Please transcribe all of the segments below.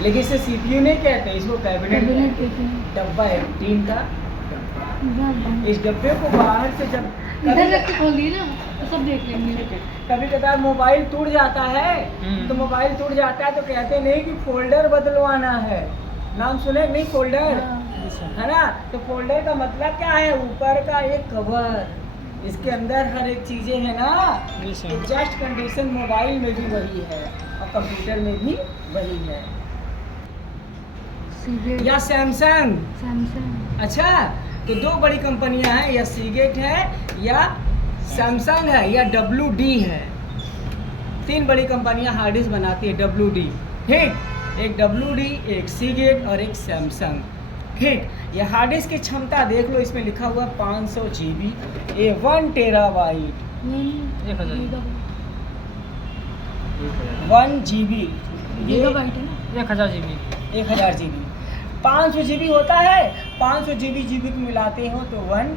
लेकिन इसे सीपीयू नहीं कहते, इसको कैबिनेट कैबिनेट कहते कहते हैं। हैं। डब्बा है, टीन का डब्बा। इस डब्बे को बाहर से जब इधर रख के खोल दिए ना तो सब देख लेंगे। कभी कभार मोबाइल टूट जाता है, तो मोबाइल टूट जाता है तो कहते नहीं कि फोल्डर बदलवाना है, नाम सुने नहीं फोल्डर, हाँ। है ना। तो फोल्डर का मतलब क्या है, ऊपर का एक कवर, इसके अंदर हर एक चीजें है ना। एडजस्ट कंडीशन मोबाइल में भी वही है और कंप्यूटर में भी वही है। सीगेट या सैमसंग, सैमसंग। अच्छा तो दो बड़ी कंपनियां हैं, या सीगेट है या सैमसंग है या WD है। तीन बड़ी कंपनियां हार्ड डिस्क बनाती है, WD, ठीक, एक WD, एक सीगेट और एक सैमसंग, ठीक। ये हार्ड डिस्क की क्षमता देख लो, इसमें लिखा हुआ 500 GB, ये 1 टेराबाइट, 1 GB, ये गीगाबाइट है ना। 1000 GB। 1000 GB। 500 GB होता है, 500 GB को मिलाते हो तो 1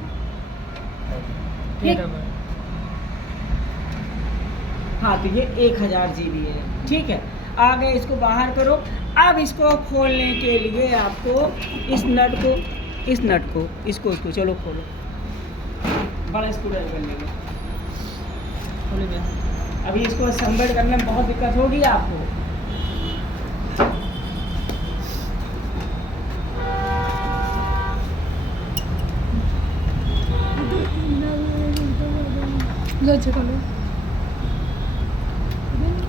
हाँ, तो ये 1000 GB है, ठीक है। आगे इसको बाहर करो। अब इसको खोलने के लिए आपको इस नट को इसको चलो खोलो, बड़ा स्क्रू ड्राइवर ले लो, खोलो भैया। अभी इसको असेंबल करने में बहुत दिक्कत होगी आपको। लो अच्छा खोलो।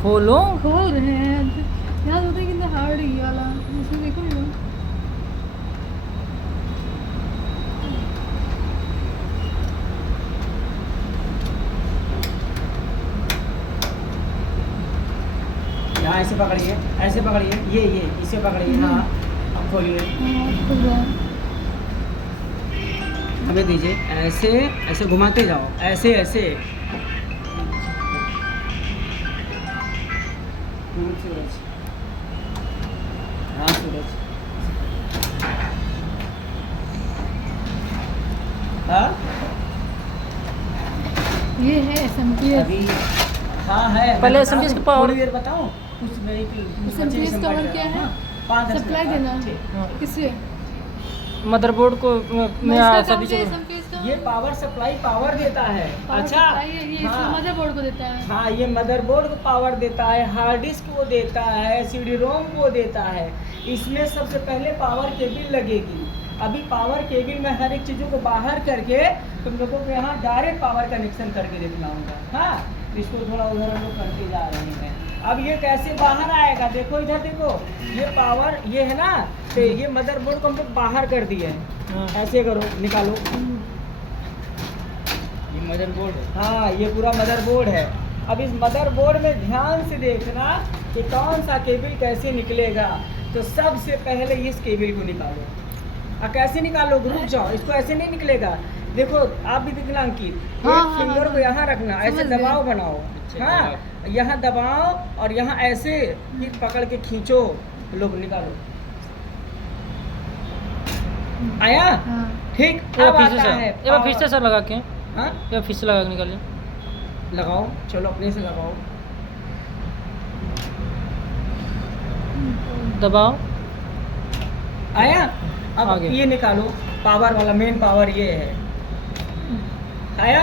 खोलो। खोल रहे हैं यार, होता है कितना हार्ड है ये वाला, इसमें देखो ना। यहाँ ऐसे पकड़िए, ऐसे पकड़िए, ये इसे पकड़िए, हाँ अब खोलिए, हाँ, खुल रहा है। हमें दीजिए, ऐसे ऐसे घुमाते जाओ, ऐसे ऐसे। सूरज, हाँ सूरज, हाँ ये है SMPS। अभी हाँ है, पहले मैं SMPS बताऊं? का पावर- थोड़ी देर बताऊं, कुछ नहीं कि SMPS का वर्क क्या है? 5-10 सप्लाई मिनट, देना ठीक। किससे? मदरबोर्ड को में इसका काम सभी क्या है जगह। SMPS का? ये पावर सप्लाई पावर देता है, पावर अच्छा सप्लाई है, ये हाँ। मदरबोर्ड को देता है। हाँ, ये मदरबोर्ड को पावर देता है, हार्ड डिस्क को देता है, CD रोम को देता है। इसमें सबसे पहले पावर केबल लगेगी। अभी पावर केबल में हर एक चीज़ों को बाहर करके तुम लोगों को यहाँ डायरेक्ट पावर कनेक्शन करके दिखलाऊंगा। हाँ, इसको थोड़ा उधर हम लोग करते जा रहे हैं। अब ये कैसे बाहर आएगा, देखो इधर देखो, ये पावर ये है ना, तो ये मदरबोर्ड को हम लोग बाहर कर दिए हैं। ऐसे करो, निकालो, ये मदरबोर्ड है, हाँ ये पूरा मदरबोर्ड है। अब इस मदरबोर्ड में ध्यान से देखना कि कौन सा केबल कैसे निकलेगा। तो सबसे पहले इस केबल को निकालो। कैसे निकालो, रुक जाओ, इसको ऐसे नहीं निकलेगा। देखो आप भी दिखना अंकित, हाँ, एक हाँ, फिंगर हाँ, को यहाँ रखना, ऐसे समझ गए। दबाव बनाओ, हाँ यहाँ दबाओ और यहाँ ऐसे फिर पकड़ के खींचो, लोग निकालो। आया, हाँ। ठीक। ये अब फिर आता से है एक बार फिर से सर लगा के, हाँ ये फिर से लगा के निकालिए। लगाओ, चलो अपने से लगाओ, दबाओ। आया। अब आ गया। ये निकालो, पावर वाला मेन पावर ये है, आया।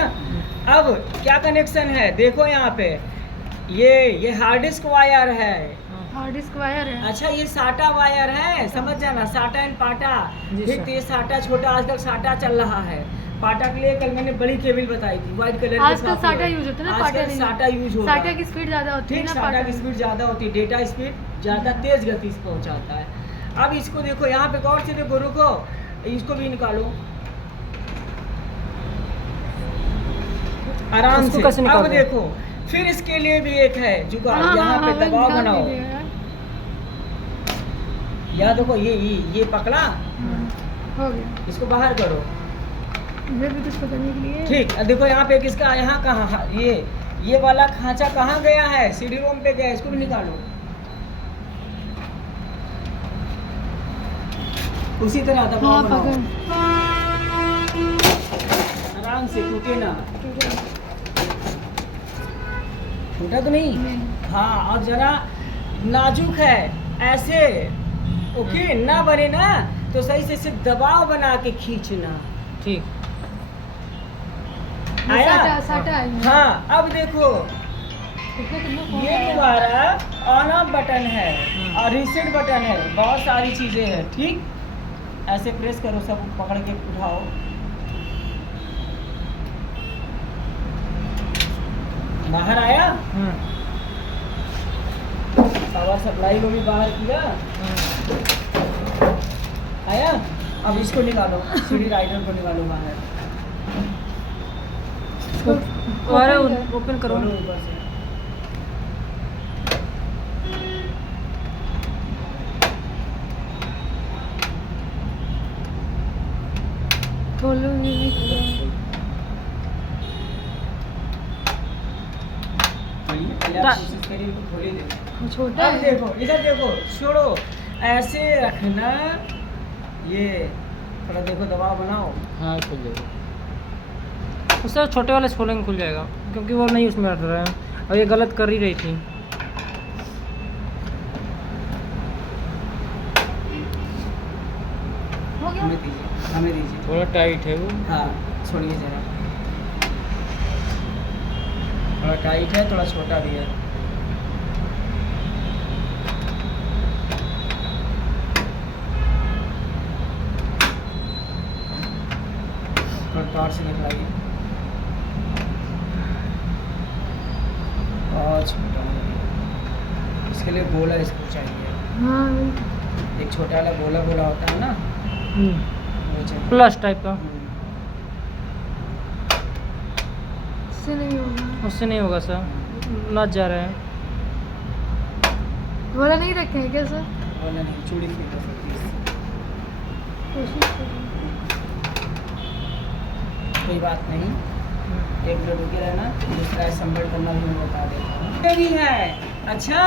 अब क्या कनेक्शन है, देखो यहाँ पे ये हार्ड डिस्क वायर है, हार्ड डिस्क वायर है। अच्छा ये साटा वायर है, समझ जाना, साटा एंड पाटा। जी ठीक, सर। तो ये साटा छोटा, आजकल साटा चल रहा है। पाटा के लिए कल मैंने बड़ी केबल बताई थी, व्हाइट कलर की आजकल काफी साटा है। यूज होता है ना, पाटा आजकल नहीं। साटा यूज होता साटा है, की स्पीड ज़्यादा होती है ठीक, ना, साटा पाटा की में। स्पीड ज़्यादा होती है, डेटा स्पीड ज़्यादा तेज गति से पहुंचाता है। अब इसको देखो, यहाँ पे गौर से देखो, रुको, इसको भी निकालो आराम इसको से। कैसे अब निकालोगे? देखो, फिर इसके लिए भी एक है जुगाड़, हाँ, यहाँ हाँ, पे हाँ, दबाव ध्यान बनाओ, दीजिएगा। यहाँ देखो, ये पकड़ा, हाँ, हो गया। इसको बाहर करो, इधर भी कुछ पकड़ने के लिए। ठीक। अब देखो यहाँ पे किसका, यहाँ कहाँ, ये वाला खांचा कहाँ गया है, CD रोम पे गया, इसको भी निकालो। उसी तरह हाँ, दबाव बनाओ, पकड़। आराम से, टूटे ना, टूटा तो नहीं। नहीं। हाँ, अब जरा नाजुक है ऐसे, ओके ना बने ना तो सही से इसे दबाव बना के खींचना। ठीक। आया? साटा है हाँ, अब देखो ये तुम्हारा ऑन ऑफ बटन है और रीसेट बटन है, बहुत सारी चीजें हैं। ठीक, ऐसे प्रेस करो, सब पकड़ के उठाओ। बाहर आया, पावर सप्लाई को भी बाहर किया, आया। अब इसको निकालो, सीडी राइडर को निकालो बाहर। अरे ओपन करो। खोलो ऊपर से। खोलो ये नहीं खोलो। खोलिए, पहले आप कोशिश करिए तो खोलिए, देखो। वो छोटा अब है। देखो, इधर देखो, छोड़ो, ऐसे रखना। ये थोड़ा देखो, दबाव बनाओ। हाँ खुल जाएगा। उससे छोटे वाले खोलेंगे खुल जाएगा, क्योंकि वो नहीं उसमें हट रहा है और ये गलत कर ही रही थी। हो गया। हमें दीजिए, हमें दीजिए। थोड़ा टाइट है वो। हाँ, छोड़िए जरा। थोड़ा टाइट है, थोड़ा छोटा भी है। थोड़ा टॉर्च से निकलाइए। बहुत छोटा है, इसके लिए गोला इसको चाहिए। हाँ एक छोटा वाला गोला गोला होता है ना, वो चाहिए। प्लस टाइप का। इससे नहीं होगा। उससे नहीं होगा सर, नच जा रहे हैं। बोला नहीं रखे हैं क्या सर? गोला नहीं, चूड़ी फीट हो सकती है। कोशिश करो। कोई बात नहीं, एक मिनट रुके रहना, दूसरा असेंबल करना भी मैं बता देता हूँ। ये भी है। अच्छा,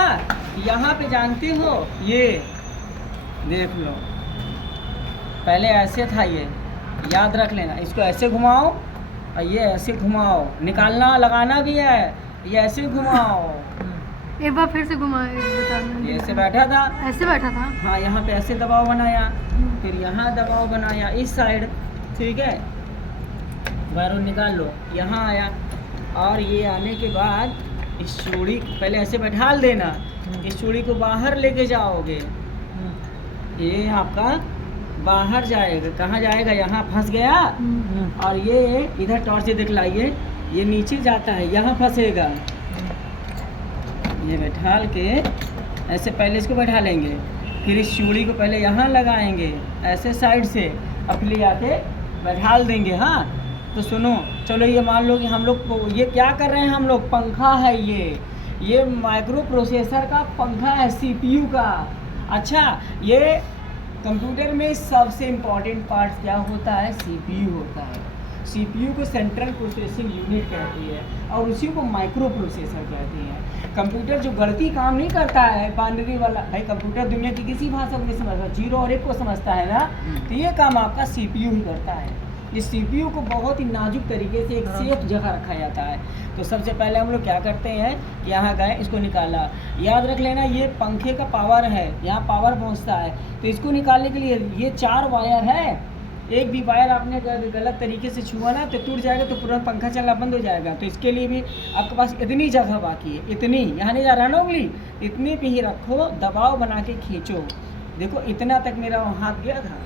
यहाँ पे जानते हो, ये देख लो, पहले ऐसे था, ये याद रख लेना। इसको ऐसे घुमाओ और ये ऐसे घुमाओ, निकालना लगाना भी है, ये ऐसे घुमाओ। एक बार फिर से घुमाए बताना। ये ऐसे बैठा था, ऐसे बैठा था। हाँ, यहाँ पे ऐसे दबाव बनाया, फिर यहाँ दबाव बनाया इस साइड, ठीक है। बाहरों निकाल लो, यहाँ आया, और ये आने के बाद इस चूड़ी पहले ऐसे बैठाल देना, इस चूड़ी को बाहर लेके जाओगे, ये आपका बाहर जाएगा। कहाँ जाएगा? यहाँ फंस गया, और ये इधर टॉर्च से दिखलाइए, ये नीचे जाता है, यहाँ फंसेगा। ये बैठाल के ऐसे पहले इसको बैठा लेंगे, फिर इस चूड़ी को पहले यहाँ लगाएंगे ऐसे साइड से, और फिर ले आके बैठाल देंगे। हाँ, तो सुनो, चलो ये मान लो कि हम लोग को ये क्या कर रहे हैं, हम लोग पंखा है, ये माइक्रो प्रोसेसर का पंखा है, सीपीयू का। अच्छा, ये कंप्यूटर में सबसे इम्पॉर्टेंट पार्ट क्या होता है? सीपीयू होता है। सीपीयू को सेंट्रल प्रोसेसिंग यूनिट कहती है, और उसी को माइक्रो प्रोसेसर कहती है। कंप्यूटर जो गलती काम नहीं करता है, बाइनरी वाला, भाई कंप्यूटर दुनिया की किसी भाषा को नहीं समझता, 0 और 1 को समझता है ना, तो ये काम आपका सीपीयू ही करता है। इस सीपीयू को बहुत ही नाजुक तरीके से एक सेफ जगह रखा जाता है। तो सबसे पहले हम लोग क्या करते हैं, यहाँ गए, इसको निकाला। याद रख लेना, ये पंखे का पावर है, यहाँ पावर पहुँचता है। तो इसको निकालने के लिए ये 4 वायर है, एक भी वायर आपने गलत तरीके से छुआ ना तो टूट जाएगा, तो पूरा पंखा चलना बंद हो जाएगा। तो इसके लिए भी आपके पास इतनी जगह बाकी है, इतनी, यहाँ नहीं जा रहा ना उंगली, इतनी पे ही रखो, दबाव बना के खींचो। देखो इतना तक मेरा हाथ गया था।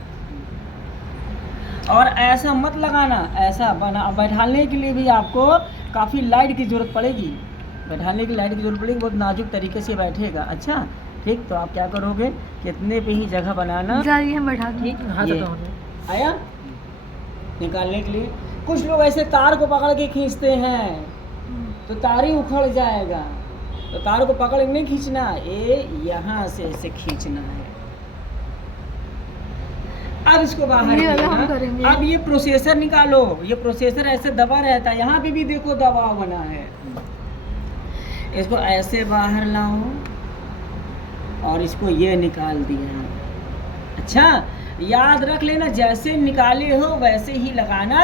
और ऐसा मत लगाना, ऐसा बना। बैठाने के लिए भी आपको काफ़ी लाइट की ज़रूरत पड़ेगी, बैठाने की लाइट की ज़रूरत पड़ेगी, बहुत नाजुक तरीके से बैठेगा। अच्छा ठीक, तो आप क्या करोगे, कितने पे ही जगह बनाना। हम बैठा दें। ठीक, हाथ ये हटाओ। आया निकालने के लिए। कुछ लोग ऐसे तार को पकड़ के खींचते हैं तो तार ही उखड़ जाएगा, तो तार को पकड़ के नहीं खींचना, ये यहाँ से ऐसे खींचना है। अब इसको बाहर ये वाला हम लेना। करेंगे। अब ये प्रोसेसर निकालो, ये प्रोसेसर ऐसे दबा रहता है, यहाँ पे भी देखो दबाव बना है। इसको ऐसे बाहर लाओ और इसको ये निकाल दिया। अच्छा, याद रख लेना, जैसे निकाले हो वैसे ही लगाना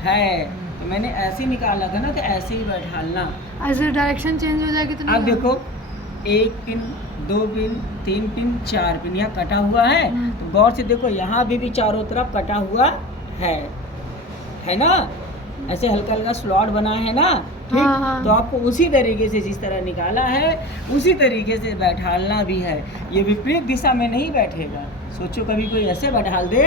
है। तो मैंने ऐसे ही निकाला था ना, तो ऐसे ही बैठालना। ऐसे डायरेक्शन चेंज हो जाएगी तो अब नहीं देखो, 1 पिन 2 पिन, 3 पिन, 4 पिन यहाँ कटा हुआ है। तो गौर से देखो, यहाँ भी चारों तरफ कटा हुआ है ना, ऐसे हल्का हल्का स्लॉट बना है ना, ठीक। हाँ, हाँ। तो आपको उसी तरीके से जिस तरह निकाला है उसी तरीके से बैठालना भी है। ये विपरीत दिशा में नहीं बैठेगा। सोचो कभी कोई ऐसे बैठाल दे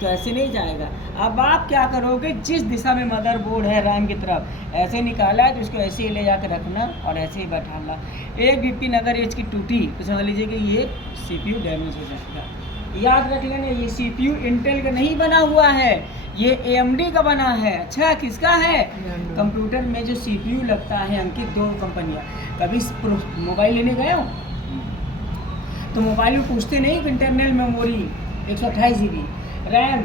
तो ऐसे नहीं जाएगा। अब आप क्या करोगे, जिस दिशा में मदरबोर्ड है रैम की तरफ ऐसे निकाला है तो इसको ऐसे ही ले जाकर रखना और ऐसे ही बैठाना। एक भी पिन अगर इसकी टूटी तो समझ लीजिए कि ये CPU डैमेज हो जाएगा। याद रख लेना, ये CPU इंटेल का नहीं बना हुआ है, ये AMD का बना है। अच्छा, किसका है? कंप्यूटर में जो CPU लगता है अंकित, 2 कंपनियां। कभी मोबाइल लेने गए हो तो मोबाइल में पूछते नहीं कि internal memory 128 GB, RAM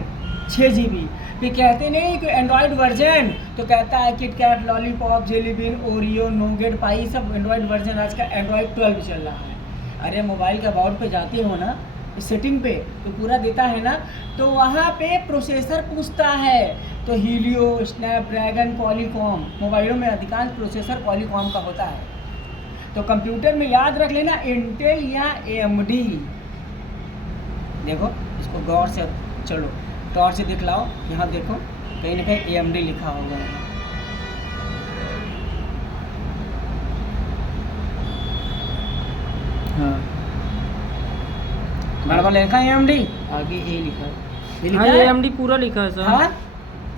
6 GB, फिर कहते नहीं कि एंड्रॉयड वर्जन, तो कहता है KitKat, lollipop, jelly bean, Oreo, Nougat, pie, सब एंड्रॉयड वर्जन। आज का एंड्रॉयड 12 चल रहा है। अरे मोबाइल के अबाउट पे जाते हो ना, सेटिंग पे तो पूरा देता है ना, तो वहाँ पे प्रोसेसर पूछता है। तो हीलियो, स्नैपड्रैगन, पॉलीकॉम, मोबाइलों में अधिकांश प्रोसेसर पॉलीकॉम का होता है। तो कंप्यूटर में याद रख लेना इंटेल या AMD। देखो इसको गौर से, चलो टॉर्च से दिखलाओ, यहाँ देखो कहीं ना कहीं AMD लिखा होगा। हाँ, बड़ा लिखा है AMD, आगे A लिखा है। ये लिखा हाँ, है? AMD पूरा लिखा है सर। हाँ,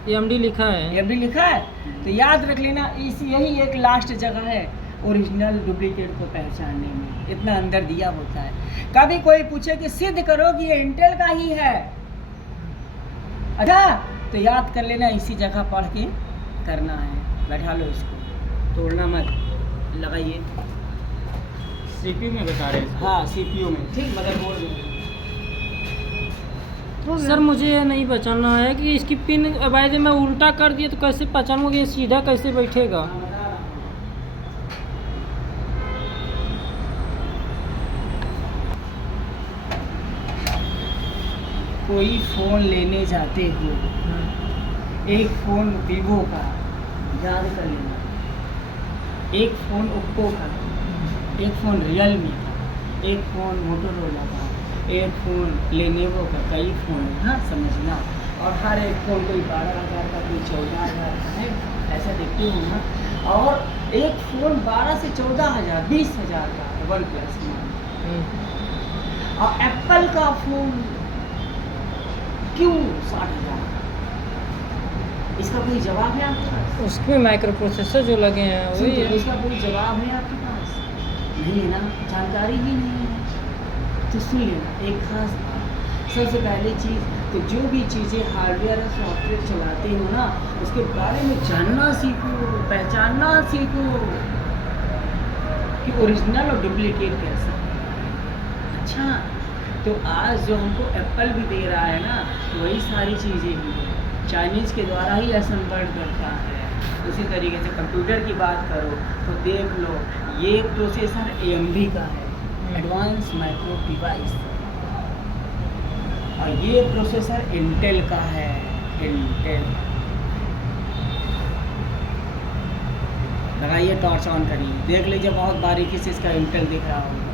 AMD लिखा है। AMD लिखा है। तो याद रख लेना, यही एक लास्ट जगह है ओरिजिनल डुप्लीकेट को पहचानने में, इतना अंदर दिया होता है। कभी कोई पूछे कि सिद्ध करो कि ये इंटेल का ही है, अच्छा तो याद कर लेना, इसी जगह पढ़ के करना है। बैठा लो इसको, तोड़ना मत, लगाइए। CPU में बता रहे हैं। हाँ, CPU में, ठीक, मदरबोर्ड में। हो गया। सर मुझे ये नहीं पहचानना है कि इसकी पिन अबायदे मैं उल्टा कर दिया तो कैसे पहचानूंगा, ये सीधा कैसे बैठेगा। कोई फ़ोन लेने जाते हो, एक फ़ोन वीवो का, याद कर लेना, एक फ़ोन ओप्पो का, एक फ़ोन रियलमी का, एक फ़ोन मोटोरोला का, एक फ़ोन लेनोवो का, कई फ़ोन है, हाँ समझना। और हर एक फ़ोन कोई 12,000 का, कोई 14,000 का है, ऐसा देखते हो ना। और एक फ़ोन 12 से 14,000, 20,000 का है, वन प्लस में। और एप्पल का फ़ोन क्यों 60,000? इसका कोई जवाब है आपके पास? उसमें माइक्रो प्रोसेसर जो लगे हैं वही तो है। इसका कोई जवाब है आपके पास? नहीं है ना, जानकारी ही नहीं है। तो सुन लेना एक खास बात, सबसे पहली चीज़, तो जो भी चीज़ें हार्डवेयर और सॉफ्टवेयर चलाते हो ना, उसके बारे में जानना सीखो, पहचानना सीखो कि ओरिजिनल और डुप्लीकेट कैसा है। अच्छा, तो आज जो हमको एप्पल भी दे रहा है ना, वही सारी चीज़ें भी है, चाइनीज़ के द्वारा ही असेंबल्ड करता है। उसी तरीके से कंप्यूटर की बात करो तो देख लो, ये प्रोसेसर AMD का है, एडवांस माइक्रो डिवाइस, और ये प्रोसेसर इंटेल का है, इंटेल। लगाइए, टॉर्च ऑन करिए, देख लीजिए, बहुत बारीकी से इसका इंटेल दिख रहा होगा।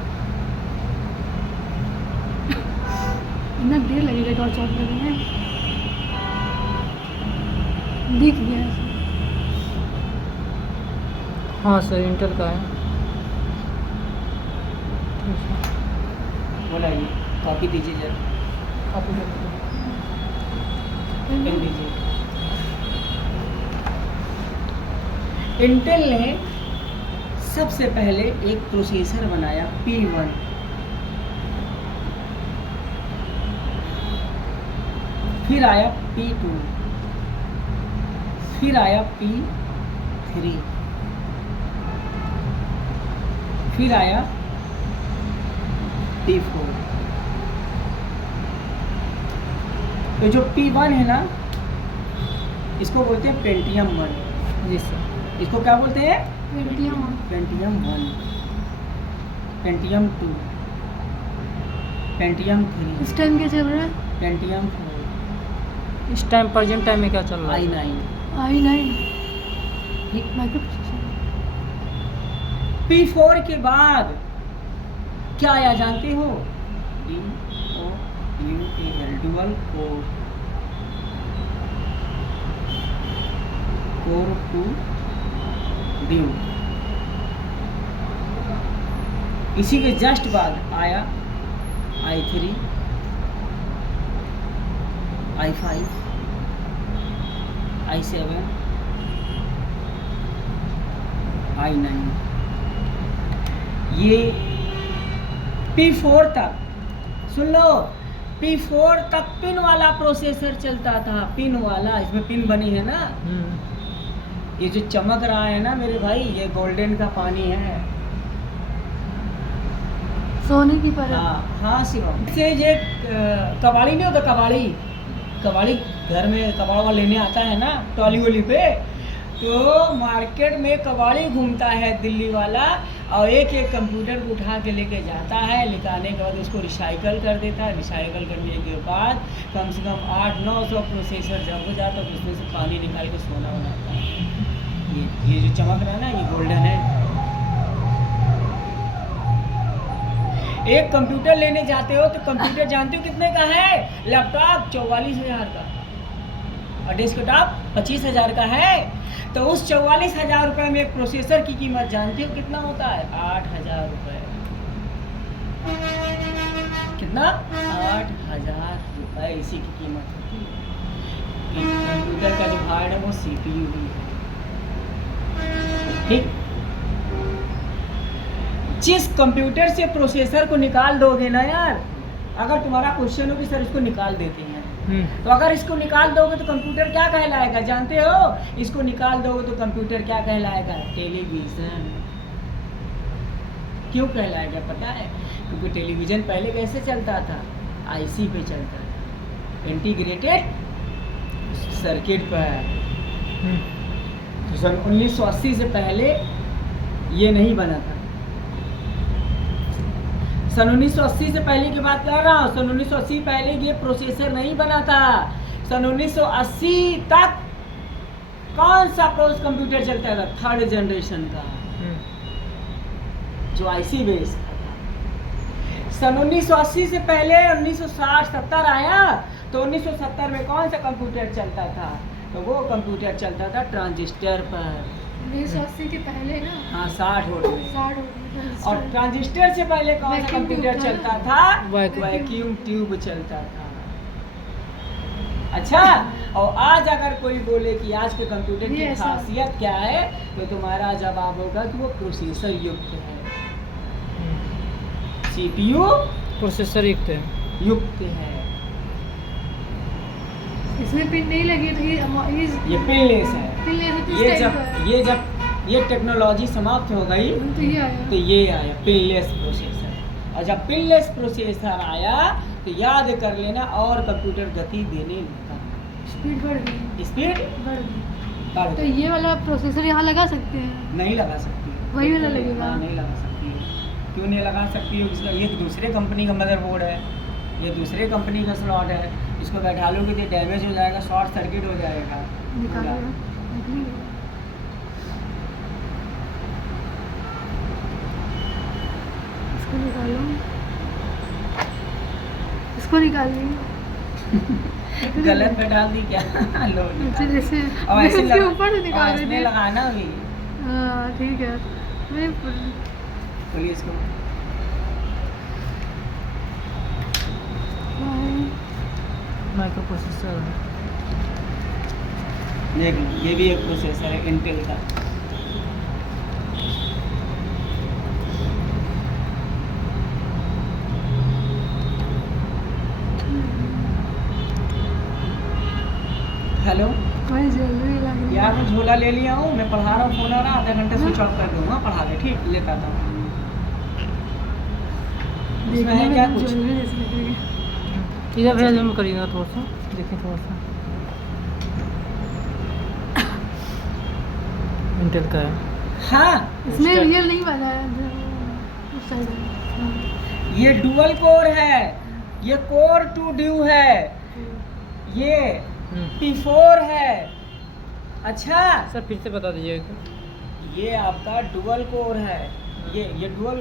इतना देर लगेगा टॉर्च ऑफ करने में? दिख गया ऐसे। हाँ सर, इंटेल का है। बोलाइए, कॉपी दीजिए जरा, पेन दीजिए। इंटेल ने सबसे पहले एक प्रोसेसर बनाया P1, फिर आया P2, फिर आया P3, फिर आया P4। तो जो P1 है ना, इसको बोलते हैं पेंटियम 1। जी सर। इसको क्या बोलते हैं? पेंटियम पेंटियम 1, पेंटियम 2, पेंटियम 3, इस टाइम क्या चल रहा है? पेंटियम 4, इस टाइम प्रेजेंट टाइम में क्या चल रहा है? i9। i9 micro processor. P4 के बाद क्या आया जानते हो? DOUAL, dual core, core two duo. इसी के जस्ट बाद आया i3, i5, i7, i9। ये P4 तक, सुन लो, P4 तक पिन वाला प्रोसेसर चलता था, पिन वाला। इसमें पिन बनी है ना, ये जो चमक रहा है ना मेरे भाई, ये गोल्डन का पानी है। सोने की परत। हाँ हाँ शिवम, से ये कबाड़ी नहीं होता, कबाड़ी, कबाड़ी घर में कबाड़ा लेने आता है ना ट्रॉली वॉली पे, तो मार्केट में कबाड़ी घूमता है दिल्ली वाला, और एक एक कंप्यूटर को उठा के लेके जाता है, निकालने के बाद उसको रिसाइकल कर देता है। रिसाइकल करने के बाद कम से कम 800-900 प्रोसेसर जब हो जाता है, तो उसमें से पानी निकाल के सोना बनाता है। ये जो चमक रहा है ना, ये गोल्डन है। एक कंप्यूटर लेने जाते हो तो कंप्यूटर जानते हो कितने का है? लैपटॉप 44,000 का और डेस्कटॉप 25,000 का है। तो उस 44,000 रुपये में एक प्रोसेसर की कीमत जानते हो कितना होता है? 8,000 रुपये। कितना? 8,000 रुपये इसी की कीमत होती है। कंप्यूटर का जो हार्ड है वो CPU भी है, ठीक। जिस कंप्यूटर से प्रोसेसर को निकाल दोगे ना यार, अगर तुम्हारा क्वेश्चन हो कि सर इसको निकाल देते हैं, तो अगर इसको निकाल दोगे तो कंप्यूटर क्या कहलाएगा जानते हो? इसको निकाल दोगे तो कंप्यूटर क्या कहलाएगा? टेलीविजन। क्यों कहलाएगा पता है? क्योंकि टेलीविजन पहले कैसे चलता था? IC पे चलता था, इंटीग्रेटेड सर्किट पर। सन 1980 से पहले ये नहीं बना था। सन 1980 से पहले की बात कर रहा हूँ। सन 1980 पहले ये प्रोसेसर नहीं बना था। सन 1980 तक कौन सा कंप्यूटर चलता था? थर्ड जनरेशन का, जो IC बेस था। सन 1980 से पहले 1960-70 आया, तो 1970 में कौन सा कंप्यूटर चलता था? तो वो कंप्यूटर चलता था ट्रांजिस्टर पर। 1980 के पहले ना, हाँ 60 वोल्ट में। 60 वोल्ट। और ट्रांजिस्टर से पहले कौन सा वैक्यूम कंप्यूटर ट्यूब था चलता ना? था? वैक्यूम ट्यूब चलता था। अच्छा, और आज अगर कोई बोले कि आज के कंप्यूटर की ये ऐसा। खासियत क्या है, तो तुम्हारा जवाब होगा कि वो प्रोसेसर युक्त है, CPU प्रोसेसर युक्त है। युक्त है। इसमें पिन नहीं लगी तो ये पिनलेस है। ये टेक्नोलॉजी समाप्त हो गई तो ये आया। तो ये आया पिनलेस प्रोसेसर। और जब पिनलेस प्रोसेसर आया तो याद कर लेना, और कंप्यूटर गति देने लगा, स्पीड बढ़ गई, स्पीड बढ़ गई। बढ़ तो गई। ये वाला प्रोसेसर यहाँ लगा सकते हैं? नहीं लगा सकती, वही वाला लगेगा? हाँ, नहीं लगा सकती है। क्यों नहीं लगा सकती है? इसका ये दूसरे कंपनी का मदरबोर्ड है, ये दूसरे कंपनी का स्लॉट है। इसको बैठा लोगे तो डैमेज हो जाएगा, शॉर्ट सर्किट हो जाएगा। निकालिए, निकलिए। इसको निकालो, इसको निकालिए। गलत में डाल दी क्या? लो अच्छा, जैसे और ऐसे इसके ऊपर से निकाल इसमें रहे थे। लगाना भी। हाँ ठीक है। मैं खोलिए इसको। Micro processor. ये भी एक प्रोसेसर है इंटेल का। हेलो वही ज्वेलरी लग रही यार, मैं झोला ले लिया हूँ, मैं पढ़ा रहा हूँ, फोन आ रहा, आधा घंटा स्विच ऑफ कर दूंगा, पढ़ा दे, ठीक, लेता था। इसमें है क्या कुछ? ज्वेलरी जैसी लग रही है। इधर भैया जूम करिएगा थोड़ा सा, देखिए थोड़ा सा। इंटेल का है। हाँ, इसमें रियल नहीं बना है उस साइड में। हाँ। ये डुअल कोर है, ये कोर टू ड्यू है, ये P4 है। अच्छा सर फिर से बता दीजिएगा। ये आपका डुअल कोर है, ये डुअल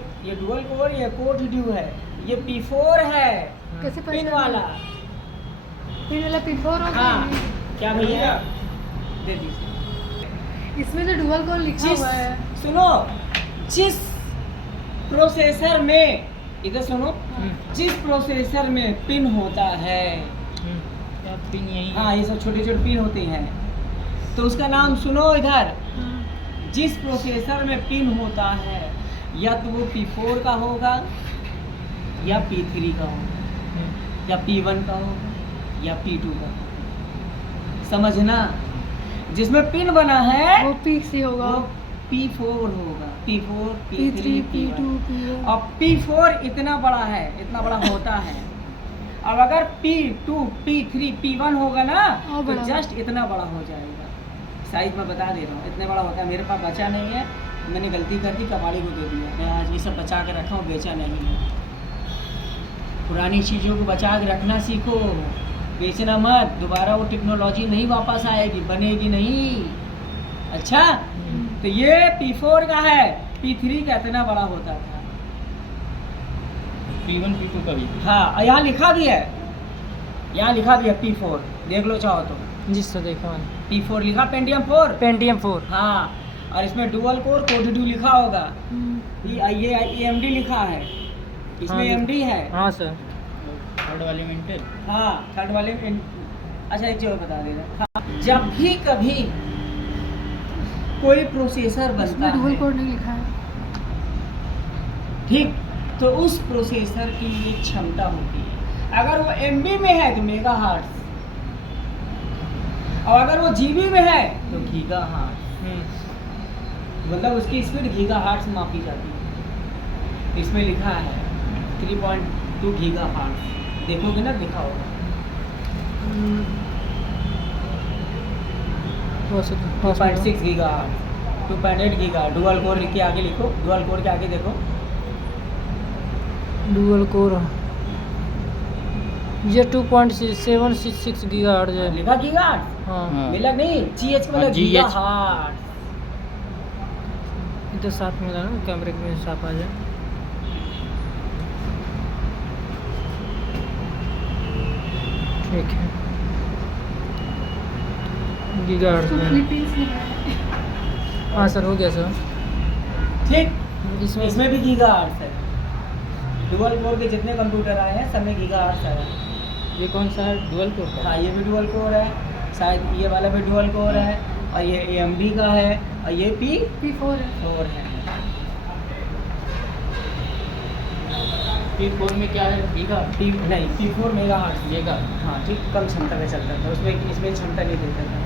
कोर, ये कोर ड्यू है, ये P4 है कैसे पता पिन चला? वाला। पिन वाला P4 होगा। हाँ क्या भैया दे दीजिए। इसमें तो डुअल कोर लिखा जिस हुआ है। सुनो, जिस प्रोसेसर में, इधर सुनो, जिस प्रोसेसर में पिन होता है, क्या पिन यही हाँ ये सब छोटे छोटे पिन होते हैं, तो उसका नाम सुनो इधर। हाँ। जिस प्रोसेसर में पिन होता है या तो वो P4 का होगा या P3 का होगा या P1 का होगा या P2 का होगा, समझना। जिसमें पिन बना है वो P3 होगा। वो P4 होगा, P4 P3 P3 P2 P1। P1। अब P4 इतना बड़ा है, इतना बड़ा होता है। अब अगर P2 P3 P1 होगा ना और तो बड़ा। जस्ट इतना बड़ा हो जाएगा। साइज में बता दे रहा हूँ, इतने बड़ा होता है। मेरे पास बचा नहीं है, मैंने गलती कर दी, कबाड़ी को दे दिया। मैं आज ये सब बचा के रखा हूँ, बेचा नहीं है। पुरानी चीज़ों को बचा के रखना सीखो, बेचना मत। दोबारा वो टेक्नोलॉजी नहीं वापस आएगी, बनेगी नहीं। अच्छा, तो ये P4 का है, P3 का इतना बड़ा होता था। P1 P2 का भी। हाँ, यहाँ लिखा भी है, यहाँ लिखा भी है P4, देख लो चाहो तो। जिससे देखा मैंने P4 लिखा, पेंटियम 4। पेंटियम 4। हाँ, और इसमें डुअल कोर कोड ड्यू लिखा होगा। हम्म। ये AMD लिखा है, इसमें हाँ, AMD है। हाँ सर। थर्ड वाले में इंटेल। हाँ, थर्ड वाले में। अच्छा एक चीज़ और बता दे रहा। हाँ, जब भी कभी कोई प्रोसेसर बनता इसमें डुअल है, कोर नहीं लिखा है। ठीक, तो उस प्रोसेसर की ये क्षमता होती है। अगर वो MB में है तो मेगा हार्ट्स, और अगर वो GB में है तो गीगा हार्ट्स, मतलब उसकी स्पीड गीगा हार्ट्स में मापी जाती है। इसमें लिखा है 3.2 गीगा हार्ट्स, देखोगे ना लिखा होगा। 2.6 giga hearts, 2.8 giga. Dual core के आगे लिखो, डुअल कोर के आगे देखो। डुअल कोर ये 2.766 गीगाहर्ट्ज है। लिखा गीगा हार्ट्स, हाँ मिला नहीं, GH का मतलब GH। Giga hearts. इधर साथ मिला ना, कैमरे में साफ आ जाए। ठीक है, गीगाहर्ट्ज तो में। फिलीपींस लिखा है। हाँ सर, हो गया सर। ठीक, इसमें इसमें भी गीगा हार्ट्स है। डुअल कोर के जितने कंप्यूटर आए हैं सब में गीगा हार्ट्स है। ये कौन सा है? डुअल कोर का? हाँ, ये भी डुअल कोर है, शायद ये वाला भी डुअल कोर है, और ये AMD का है, और ये P4 है। P4 है। P4 में क्या है? गीगा? नहीं, P4 मेगा हार्ट्स। गीगा। हाँ ठीक, कम क्षमता का चलता था उसमें, इसमें क्षमता नहीं देता था।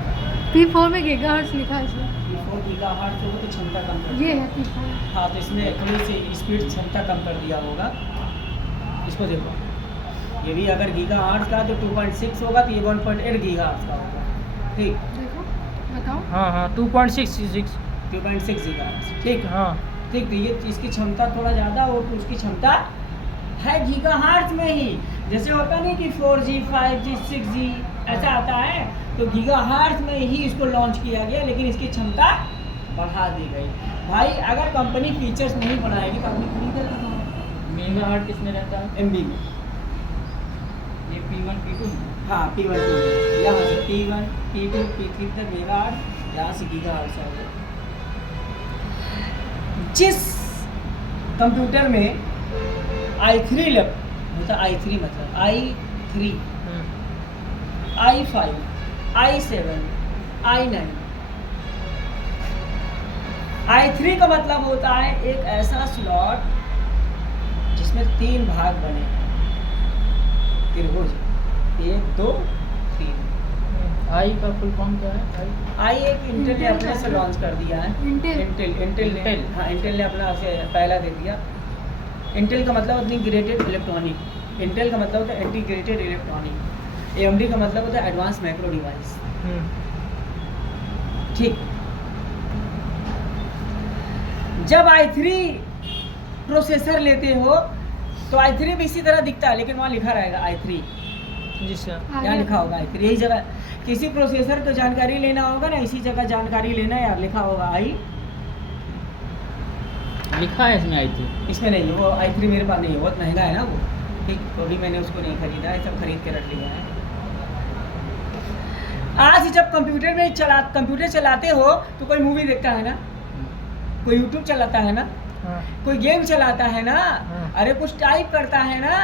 P4 में गीगाहर्ट्ज लिखा है इसमें। P4 गीगा हार्ट्स होगा तो क्षमता कम कर ये है P4। हाँ, तो इसमें थोड़ी सी स्पीड क्षमता कम कर दिया होगा। इसको देखो, ये भी अगर गीगा हार्ट्स का तो 2.6 होगा, तो ये 1.8 गीगा हार्ट्स का होगा। ठीक, देखो, बताओ। हाँ हाँ 2.66। 2.6 गीगा हार्ट्स। ठीक, हाँ ठीक, तो ये इसकी क्षमता थोड़ा ज़्यादा और उसकी क्षमता है गीगा हार्ट्स में ही। जैसे होता नहीं कि 4G 5G 6G ऐसा आता है, तो गीगा हार्ट्स में ही इसको लॉन्च किया गया, लेकिन इसकी क्षमता बढ़ा दी गई। भाई अगर कंपनी फीचर्स नहीं बढ़ाएगी तो आदमी खरीदेगा मेगा हार्ट किसमें रहता है? MB में। ये P1 P2। हाँ, P1 यहाँ से P1 P2 P3 तक मेगा हार्ट, यहाँ से गीगा हार्ट्स आ गया। जिस कंप्यूटर में i3 होता, i3 मतलब i3 i5 i7 i9। i3 का मतलब होता है एक ऐसा स्लॉट जिसमें 3 भाग बने हैं, त्रिभुज 1 2 3। आई का फुल फॉर्म क्या है? आई एक इंटेल ने अपने से लॉन्च कर दिया है। इंटेल। इंटेल ने, हाँ इंटेल ने अपना से पहला दे दिया। इंटेल का मतलब इंटीग्रेटेड इलेक्ट्रॉनिक, इंटेल का मतलब होता है इंटीग्रेटेड इलेक्ट्रॉनिक, AMD का मतलब होता है एडवांस मैक्रो डिवाइस। ठीक, जब i3 प्रोसेसर लेते हो तो i3 भी इसी तरह दिखता है, लेकिन वहाँ लिखा रहेगा i3, जी सर। यहाँ लिखा होगा i3। यही जगह किसी प्रोसेसर को जानकारी लेना होगा ना, इसी जगह जानकारी लेना है यार, लिखा होगा i। लिखा है इसमें आई थी। इसमें नहीं, वो i3 मेरे पास नहीं है, बहुत महंगा है ना वो। ठीक, तो अभी मैंने उसको नहीं खरीदा है, सब खरीद के रख लिया है। आज जब कंप्यूटर चलाते हो तो कोई मूवी देखता है ना, कोई यूट्यूब चलाता है ना, हाँ कोई गेम चलाता है ना, हाँ। अरे कुछ टाइप करता है ना।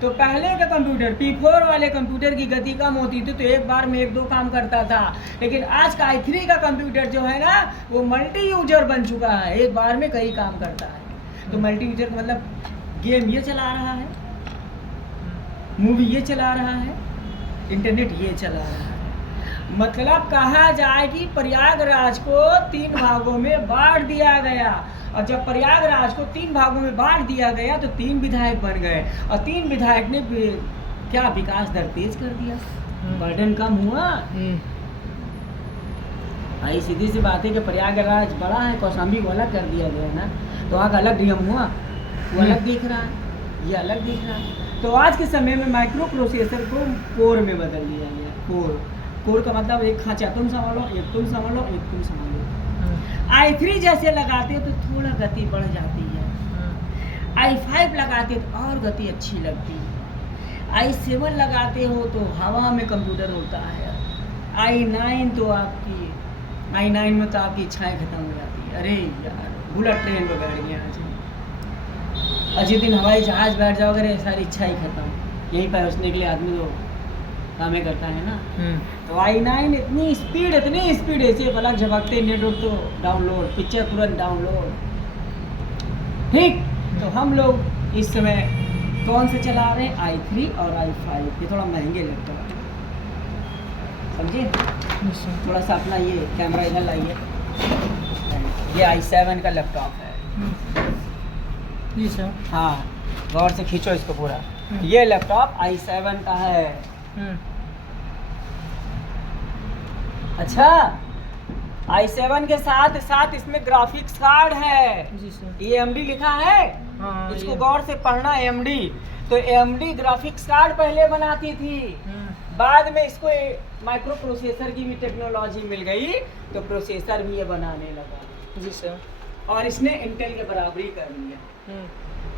तो पहले का कंप्यूटर P4 वाले कंप्यूटर की गति कम होती थी, तो एक बार में 1-2 काम करता था। लेकिन आज का i3 का कंप्यूटर जो है ना, वो मल्टी यूजर बन चुका है, एक बार में कई काम करता है। तो मल्टी यूजर का मतलब गेम ये चला रहा है, मूवी ये चला रहा है, इंटरनेट ये चला रहा है। मतलब कहा जाए कि प्रयागराज को 3 भागों में बांट दिया गया, और जब प्रयागराज को 3 भागों में बांट दिया गया तो 3 विधायक बन गए, और 3 विधायक ने क्या विकास दर तेज कर दिया, बर्डन कम हुआ। भाई सीधी सी बात है कि प्रयागराज बड़ा है, कौशाम्बी को अलग कर दिया गया ना, तो वहाँ का अलग नियम हुआ, वो अलग दिख रहा है, ये अलग दिख रहा है। तो आज के समय में माइक्रो प्रोसेसर को कोर में बदल दिया गया। कोर का मतलब एक खांचा तुम संभालो, एक तुम संभालो, एक तुम संभालो। i3 जैसे लगाते हो तो थोड़ा गति बढ़ जाती है, i5 लगाते हो तो और गति अच्छी लगती है, i7 लगाते हो तो हवा में कंप्यूटर होता है, i9 तो आपकी i9 में तो आपकी इच्छाएं खत्म हो जाती है। अरे यार बुलेट ट्रेन पर बैठ गया आज जिस दिन हवाई जहाज बैठ जाओ, अगर सारी इच्छा ही खत्म, यहीं पर उसने के लिए आदमी तो कामें करता है ना। तो i9 इतनी स्पीड ऐसे पलक झपकते, नेटवर्क तो डाउनलोड, पिक्चर तुरंत डाउनलोड। ठीक, तो हम लोग इस समय कौन से चला रहे हैं, i3 और i5। ये थोड़ा महंगे लैपटॉप है, समझे। थोड़ा सा अपना ये कैमरा इधर लाइए, ये i7 का लैपटॉप है जी सर। हाँ, गौर से खींचो इसको पूरा। ये लैपटॉप i7 का है। अच्छा, i7 के साथ साथ इसमें ग्राफिक्स कार्ड है, जी सर। AMD लिखा है। हाँ, इसको ये- गौर से पढ़ना, AMD। तो AMD ग्राफिक्स कार्ड पहले बनाती थी, बाद में इसको माइक्रो प्रोसेसर की भी टेक्नोलॉजी मिल गई, तो प्रोसेसर भी ये बनाने लगा। जी सर। और इसने इंटेल के बराबरी कर लिया।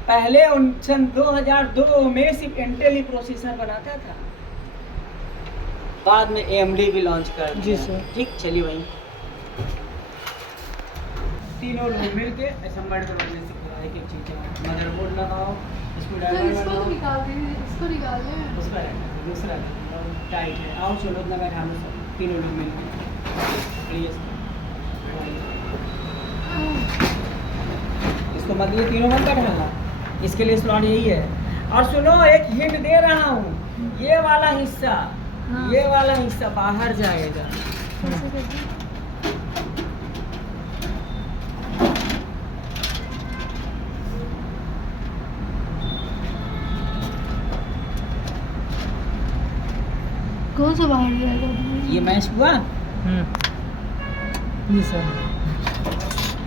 पहले सन 2002 में सिर्फ इंटेल ही प्रोसेसर बनाता था, बाद में AMD भी लॉन्च कर दिया। जी सर। ठीक, चलिए वहीं तीनों लोग मिल के असेंबल करने से पूरा एक चीज़ है। मदरबोर्ड लगाओ, इसको तो डायग्राम इसको तो बनाओ, निकाल देंगे, इसको निकाल दें। उसका रहना, दूसरा टाइट है। आओ चलो उतना बैठा लो सब, तीनों लोग मिल के। इसको मत, ये तीनों मत बैठाना, इसके लिए स्लॉट यही है। और सुनो, एक हिंट दे रहा हूँ, ये वाला हिस्सा, हाँ। ये वाला हिस्सा बाहर जाएगा। कैसे करते हैं? कौन सा बाहर जाएगा? ये मैच हुआ, जी सर।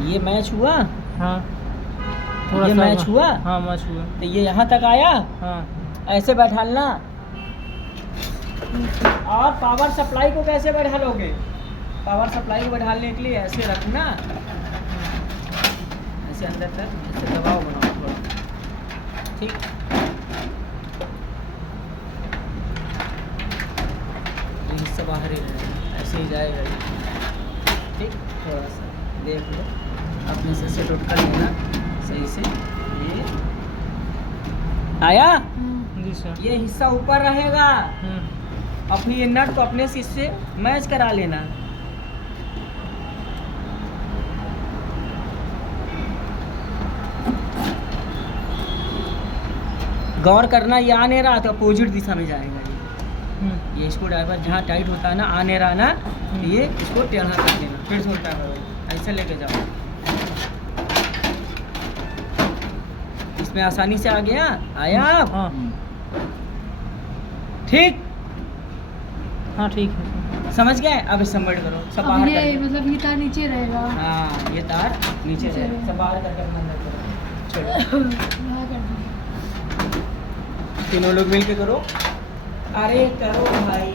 ये मैच हुआ, हाँ ये मैच हुआ, हाँ मैच हुआ। तो ये यहाँ तक आया, हाँ ऐसे बैठालना। और पावर सप्लाई को कैसे बैठा लोगे, पावर सप्लाई को बैठाने के लिए ऐसे रखना, ऐसे अंदर तक, ऐसे दबाव बनाओ थोड़ा। ठीक, ये हिस्सा बाहर ही रहेगा, ऐसे ही जाएगा ये। ठीक, थोड़ा सा देख लो, अपने से सेट आउट कर लेना सही से। ये आया, जी सर। ये हिस्सा ऊपर रहेगा, अपनी ये नट को अपने से इससे मैच करा लेना। गौर करना, ये आ नहीं रहा तो अपोजिट दिशा में जाएगा ये स्क्रू ड्राइवर जहाँ टाइट होता है ना, आ नहीं रहा ना, तो ये इसको टेढ़ा कर देना, फिर से उल्टा करो, ऐसे लेके जाओ। इसमें आसानी से आ गया, आया आप? हाँ ठीक, हाँ ठीक है। समझ गए। अब सबमिट करो, सब अब बाहर ये कर दो। मतलब ये तार नीचे रहेगा। हाँ, ये तार नीचे नीचे रहेगा, रहेगा। सब बाहर करके अपना अंदर करो। चलो वहाँ कर देंगे। तीनों लोग मिल के करो, अरे करो भाई।